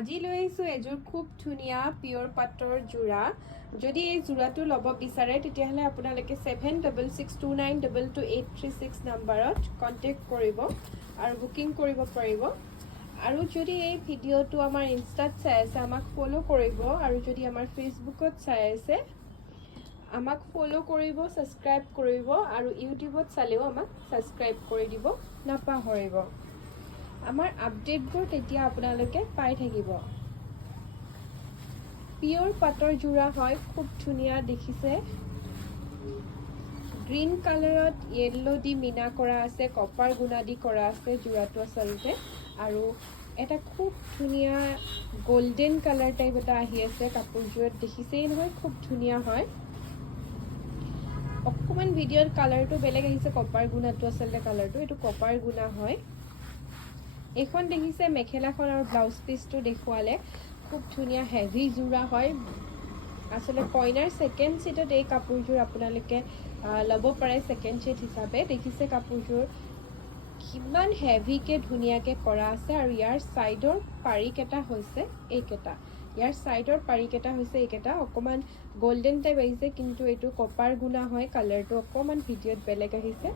আজি লৈ আহিছোঁ এযোৰ খুব ধুনীয়া পিয়ৰ পাটৰ যোৰা। যদি এই যোৰাটো ল'ব বিচাৰে তেতিয়াহ'লে আপোনালোকে 7662922836 নম্বৰত কণ্টেক্ট কৰিব আৰু বুকিং কৰিব পাৰিব। আৰু যদি এই ভিডিঅ'টো আমাৰ ইনষ্টাত চাই আছে আমাক ফ'ল' কৰিব, আৰু যদি আমাৰ ফেচবুকত চাই আছে আমাক ফ'ল' কৰিব, ছাবস্ক্ৰাইব কৰিব, আৰু ইউটিউবত চালেও আমাক ছাবস্ক্ৰাইব কৰি দিব নাপাহৰিব। আমাৰ আপডেটবোৰ তেতিয়া আপোনালোকে পাই থাকিব। পিয়ৰ পাটৰ যোৰা হয়, খুব ধুনীয়া দেখিছে। গ্ৰীণ কালাৰত য়েল্লো দি মিনা কৰা আছে, কপাৰ গুণা দি কৰা আছে যোৰাটো আচলতে। আৰু এটা খুব ধুনীয়া গল্ডেন কালাৰ টাইপ এটা আহি আছে কাপোৰযোৰত, দেখিছেই নহয়, খুব ধুনীয়া হয়। অকণমান ভিডিঅ'ত কালাৰটো বেলেগ আহিছে, কপাৰ গুণাটো আচলতে কালাৰটো এইটো কপাৰ গুণা হয়। এইখন দেখিছে মেখেলাখন আৰু ব্লাউজ পিচটো দেখুৱালে, খুব ধুনীয়া হেভি যোৰা হয়। আচলতে কইনাৰ ছেকেণ্ড ছেটত এই কাপোৰযোৰ আপোনালোকে ল'ব পাৰে ছেকেণ্ড ছেট হিচাপে। দেখিছে কাপোৰযোৰ কিমান হেভিকৈ ধুনীয়াকৈ কৰা আছে, আৰু ইয়াৰ ছাইডৰ পাৰিকেইটা হৈছে এইকেইটা। ইয়াৰ ছাইডৰ পাৰিকেইটা হৈছে এইকেইটা, অকণমান গল্ডেন টাইপ আহিছে, কিন্তু এইটো কপাৰ গুণা হয়। কালাৰটো অকণমান ভিডিঅ'ত বেলেগ আহিছে।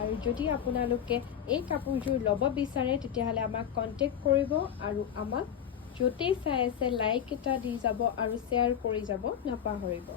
আৰু যদি আপোনালোকে এই কাপোৰযোৰ ল'ব বিচাৰে তেতিয়াহ'লে আমাক কণ্টেক্ট কৰিব, আৰু আমাক য'তেই চাই আছে লাইক এটা দি যাব আৰু শ্বেয়াৰ কৰি যাব নাপাহৰিব।